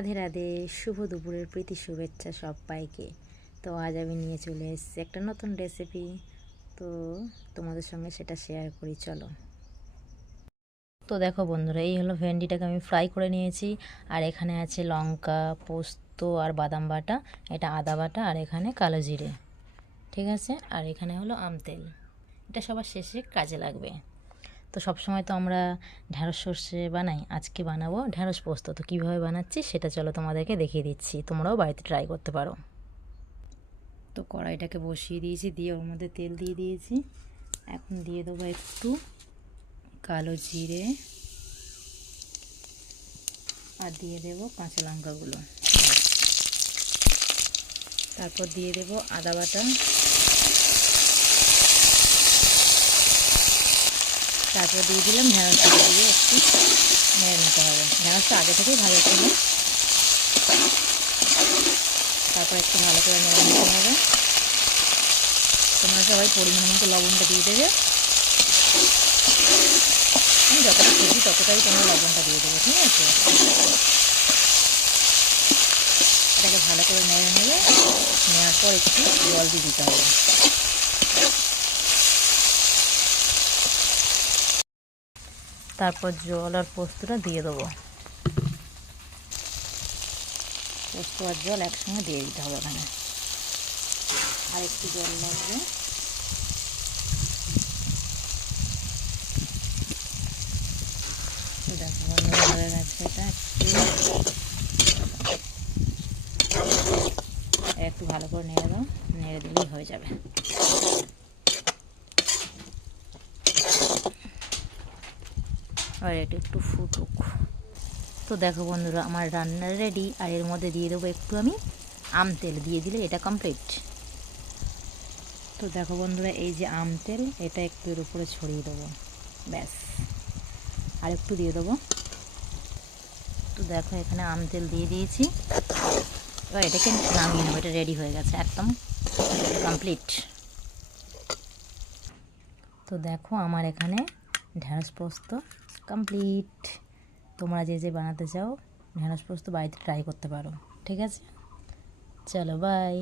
রাধে রাধে, শুভ দুপুরের প্রীতি শুভেচ্ছা সবাইকে। তো আজ আমি নিয়ে চলে এসেছি একটা নতুন রেসিপি। তো তোমাদের সঙ্গে সেটা শেয়ার করি, চলো। তো দেখো বন্ধুরা, এই হলো ভেন্ডিটাকে আমি ফ্রাই করে নিয়েছি। আর এখানে আছে লঙ্কা, পোস্ত আর বাদাম বাটা, এটা আদা বাটা, আর এখানে কালো জিরে, ঠিক আছে। আর এখানে হলো আমতেল, এটা সবার শেষে কাজে লাগবে। তো সবসময় তো আমরা ঢ্যাঁড়স সর্ষে বানাই, আজকে বানাবো ঢ্যাঁড়স পোস্ত। তো কীভাবে বানাচ্ছি সেটা চলো তোমাদেরকে দেখিয়ে দিচ্ছি, তোমরাও বাড়িতে ট্রাই করতে পারো। তো কড়াইটাকে বসিয়ে দিয়েছি, দিয়ে ওর মধ্যে তেল দিয়ে দিয়েছি। এখন দিয়ে দেবো একটু কালো জিরে, আর দিয়ে দেবো কাঁচা লঙ্কাগুলো। তারপর দিয়ে দেবো আদা বাটা, তারপর দিয়ে দিলাম ঢ্যাঁড়সটা, দিয়ে একটু নেড়ে নিতে হবে। ঢ্যাঁড়সটা আগে থেকেই ভালো ছিল, তারপর একটু ভালো করে নেড়ে নিতে হবে। তোমরা সবাই পরিমাণ মতো লবণটা দিয়ে দেবে, আমি যতটা খুঁজি ততটাই তোমরা লবণটা দিয়ে দেবে, ঠিক আছে। এটাকে ভালো করে নেড়ে নেবে, নেওয়ার পর একটু জল দিয়ে দিতে হবে। তারপর জল আর পোস্তটা দিয়ে দেবো, পোস্ত আর জল একসঙ্গে দিয়ে দিতে হবে এখানে, আর একটু জল লাগবে। দেখো হয়ে গেছে, এটা একটু ভালো করে নেড়ে দাও, নেড়ে দিলেই হয়ে যাবে। আর এটা একটু ফুটুক। তো দেখো বন্ধুরা, আমার রান্না রেডি। আর এর মধ্যে দিয়ে দেবো একটু আমি আম তেল, দিয়ে দিলে এটা কমপ্লিট। তো দেখো বন্ধুরা, এই যে আম তেল, এটা একটু এর উপরে ছড়িয়ে দেবো, ব্যাস। আর একটু দিয়ে দেবো। তো দেখো এখানে আম তেল দিয়ে দিয়েছি। এবার এটাকে নামিয়ে নেবো, এটা রেডি হয়ে গেছে, একদম কমপ্লিট। তো দেখো আমার এখানে ঢ্যাঁড়স পোস্ত কমপ্লিট। তোমরা যে যে বানাতে চাও ঢ্যাঁড়স পোস্ত বাড়িতে ট্রাই করতে পারো, ঠিক আছে। চলো বাই।